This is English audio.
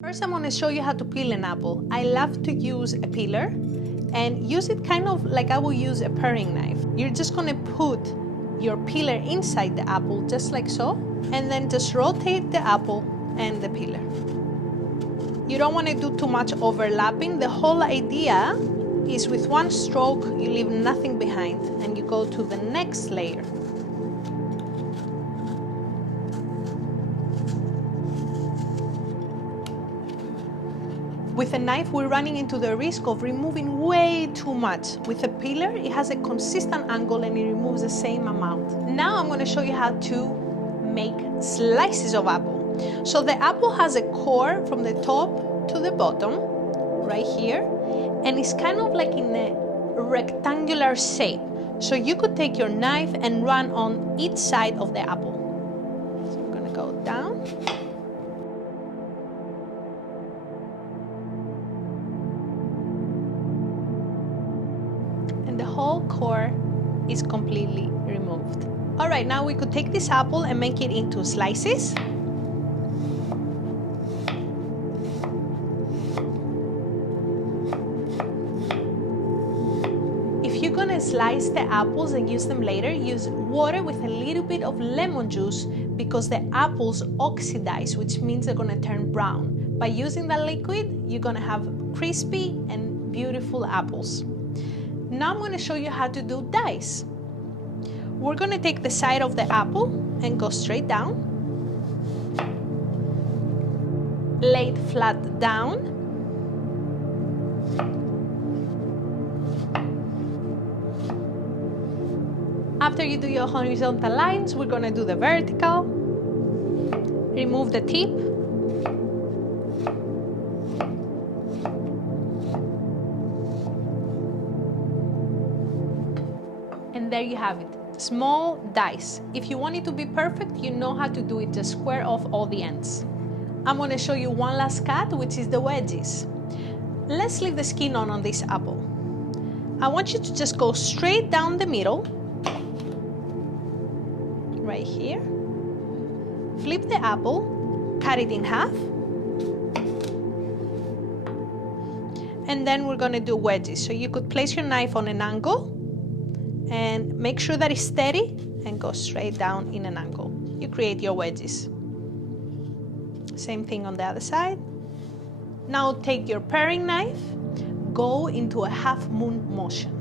First, I'm going to show you how to peel an apple. I love to use a peeler and use it kind of like I will use a paring knife. You're just going to put your peeler inside the apple just like so, and then just rotate the apple and the peeler. You don't want to do too much overlapping. The whole idea is with one stroke you leave nothing behind and you go to the next layer. With a knife, we're running into the risk of removing way too much. With a peeler, it has a consistent angle and it removes the same amount. Now I'm going to show you how to make slices of apple. So the apple has a core from the top to the bottom, right here, and it's kind of like in a rectangular shape. So you could take your knife and run on each side of the apple. So I'm going to go down. The whole core is completely removed. All right, now we could take this apple and make it into slices. If you're gonna slice the apples and use them later, use water with a little bit of lemon juice because the apples oxidize, which means they're gonna turn brown. By using that liquid, you're gonna have crispy and beautiful apples. Now I'm going to show you how to do dice. We're going to take the side of the apple and go straight down. Lay it flat down. After you do your horizontal lines, we're going to do the vertical. Remove the tip. And there you have it, small dice. If you want it to be perfect, you know how to do it, just square off all the ends. I'm going to show you one last cut, which is the wedges. Let's leave the skin on this apple. I want you to just go straight down the middle, right here. Flip the apple, cut it in half. And then we're going to do wedges. So you could place your knife on an angle and make sure that it's steady and go straight down in an angle. You create your wedges. Same thing on the other side. Now take your paring knife, go into a half moon motion.